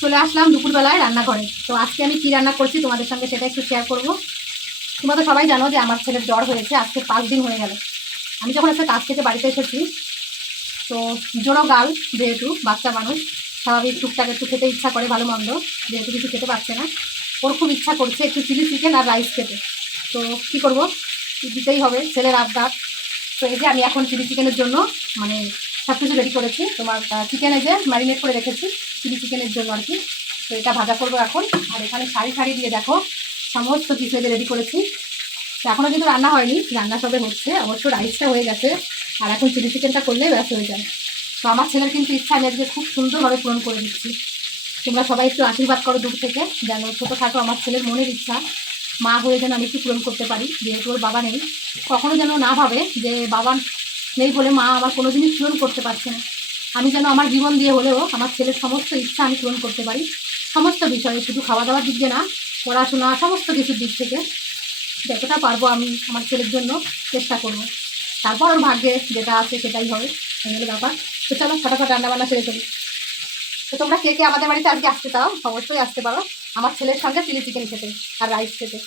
চলে আসলাম দুপুরবেলায় রান্নাঘরে। তো আজকে আমি কী রান্না করছি তোমাদের সঙ্গে সেটা একটু শেয়ার করব। তোমরা তো সবাই জানো যে আমার ছেলের জ্বর হয়েছে, আজকে 5 দিন হয়ে গেল। আমি যখন আজকে কাজ থেকে বাড়িতে এসেছি, তো জোড়ো গাল, যেহেতু বাচ্চা মানুষ স্বাভাবিক টুকটাক একটু খেতে ইচ্ছা করে, ভালো মন্দ, যেহেতু কিছু খেতে পারছে না, ওর খুব ইচ্ছা করছে একটু চিলি চিকেন আর রাইস খেতে। তো কী করবো, দিতেই হবে, ছেলের আবদার। তো এই যে আমি এখন চিলি চিকেনের জন্য মানে সব কিছু রেডি করেছি। তোমার চিকেন এই যে ম্যারিনেট করে রেখেছি চিলি চিকেনের জন্য আর কি। তো এটা ভাজা করবো এখন। আর এখানে শাড়ি শাড়ি দিয়ে দেখো সমস্ত কিছু এই যে রেডি করেছি। তো এখনও কিন্তু রান্না হয়নি, রান্না সবে হচ্ছে, অবশ্য রাইসটা হয়ে গেছে। আর এখন চিলি চিকেনটা করলেই ব্যস্ত হয়ে যায়। তো আমার ছেলের কিন্তু ইচ্ছা আমি আজকে খুব সুন্দরভাবে পূরণ করে দিচ্ছি। তোমরা সবাই একটু আশীর্বাদ করো দূর থেকে, যেন ছোটোখাটো আমার ছেলের মনের ইচ্ছা মা হয়ে যেন আমি একটু পূরণ করতে পারি। যেহেতু ওর বাবা নেই, কখনো যেন না ভাবে যে বাবা নেই বলে মা আমার কোনো জিনিস পূরণ করতে পারছে না। আমি যেন আমার জীবন দিয়ে হলেও আমার ছেলের সমস্ত ইচ্ছা আমি পূরণ করতে পারি, সমস্ত বিষয়ে, শুধু খাওয়া দাওয়ার দিক দিয়ে না, পড়াশোনা সমস্ত কিছুর দিক থেকে যতটা পারবো আমি আমার ছেলের জন্য চেষ্টা করব। তারপর ওর ভাগ্যে যেটা আছে সেটাই হবে, এই হলো ব্যাপার। তো চলো ফটাফট রান্নাবান্না সেরে চলি। তো তোমরা কে কে আমাদের বাড়িতে আজকে আসতে চাও অবশ্যই আসতে পারো আমার ছেলের সঙ্গে চিলি চিকেন খেতে আর রাইস খেতে।